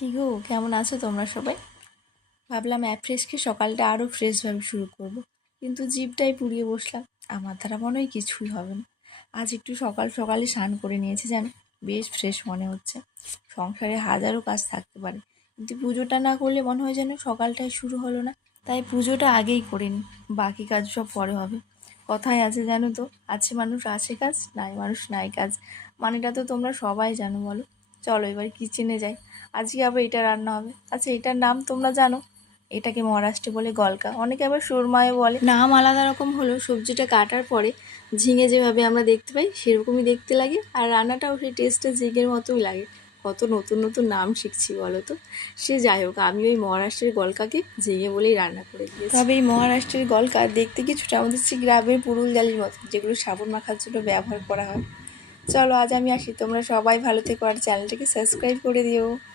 কি গো, কেমন আছো তোমরা সবাই? ভাবলাম ফ্রেশকে সকালটা আরও ফ্রেশভাবে শুরু করব, কিন্তু জিভটাই পুড়িয়ে বসলাম। আমার দ্বারা মনে হয় কিছুই হবে না। আজ একটু সকাল সকালে স্নান করে নিয়েছি, জানো, বেশ ফ্রেশ মনে হচ্ছে। সংসারে হাজারো কাজ থাকতে পারে, কিন্তু পুজোটা না করলে মনে হয় যেন সকালটাই শুরু হলো না। তাই পুজোটা আগেই করে নিই, বাকি কাজ সব পরে হবে। কথায় আছে জানো তো, আছে মানুষ আছে কাজ, নাই মানুষ নাই কাজ। মানেটা তো তোমরা সবাই জানো, বলো। চলো এবার কিচেনে যাই। আজকে আবার এটা রান্না হবে। আচ্ছা, এটার নাম তোমরা জানো? এটাকে মহারাষ্ট্রে বলে গলকা, অনেকে আবার সুরমায়ও বলে। নাম আলাদা রকম হলেও সবজিটা কাটার পরে ঝিঙে যেভাবে আমরা দেখতে পাই সেরকমই দেখতে লাগে, আর রান্নাটাও সেই টেস্টটা ঝিঙের মতোই লাগে। কত নতুন নতুন নাম শিখছি বলো তো। সে যাই হোক, আমি ওই মহারাষ্ট্রের গলকাকে ঝিঙে বলেই রান্না করে দিয়েছি। তবে এই মহারাষ্ট্রের গলকা দেখতে কিছুটা আমাদের সেই গ্রামের পুরুল ডালির মতো, যেগুলো সাবুন মাখার জন্য ব্যবহার করা হয়। চলো আজ আমি আসি, তোমরা সবাই ভালো থেকো আর চ্যানেলটাকে সাবস্ক্রাইব করে দিও।